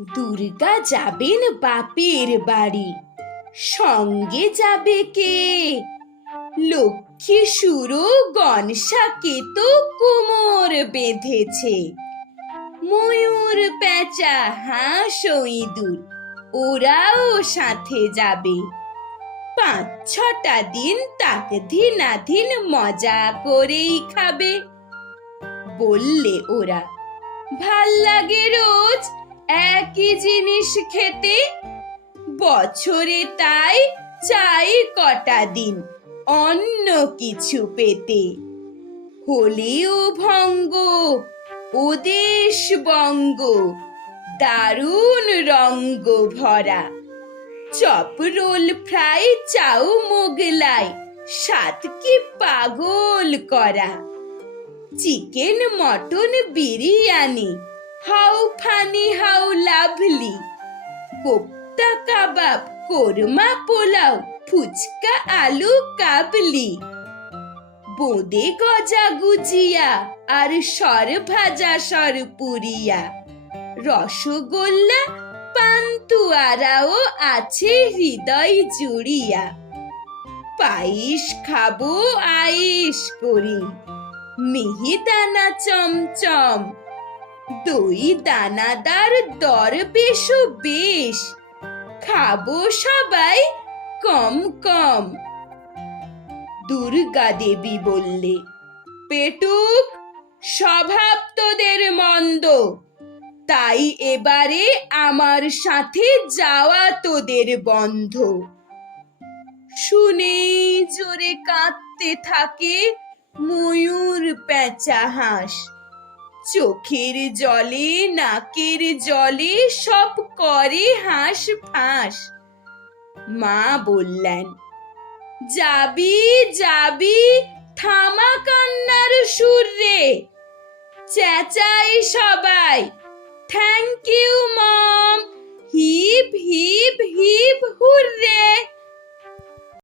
দুর্গা যাবেন বাপের বাড়ি। সঙ্গে যাবে কে? লক্ষ্মী সুরো গনসাকে তো কোমর বেঁধেছে। ময়ূর পেঁচা হাঁস ইঁদুর ওরাও সাথে যাবে। পাঁচ ছটা দিন তাক ধিনাধীন মজা করেই খাবে। বললে ওরা, ভালো লাগে রোজ একই জিনিস খেতে বছরে তাই চাই কটা দিন অন্য কিছু পেতে। হলেও ভঙ্গ বঙ্গ, দারুণ রঙ্গ ভরা। Chop roll fry chow Mughlai সাত কি পাগল করা। Chicken, mutton, biryani how funny how lovely. Kofta kebab, korma pulao, phuchka, আলু কাবলি। বোঁদে গজা গুজিয়া, আর সর ভাজা সর পুরিয়া রসগোল্লা, পান্তুয়ারাও আছে হৃদয় জুড়িয়া। পায়েস খাব, আয়েস করি। মিহিদানা চমচম দই দানাদার দর বেশ খাব সবাই কম কম। দুর্গা দেবী বললে, পেটুক, স্বভাব তোদের মন্দ। তাই এবারে আমার সাথে যাওয়া তোদের বন্ধ। শুনেই জোরে কাঁদতে থাকে ময়ূর পেঁচা হাঁস। চোখের জলে, নাকের জলে সব করে হাঁস ফাঁস। মা বললেন, যাবি যাবি থামা কান্নার সুর রে। চেঁচাই সবাই। থ্যাংক ইউ মা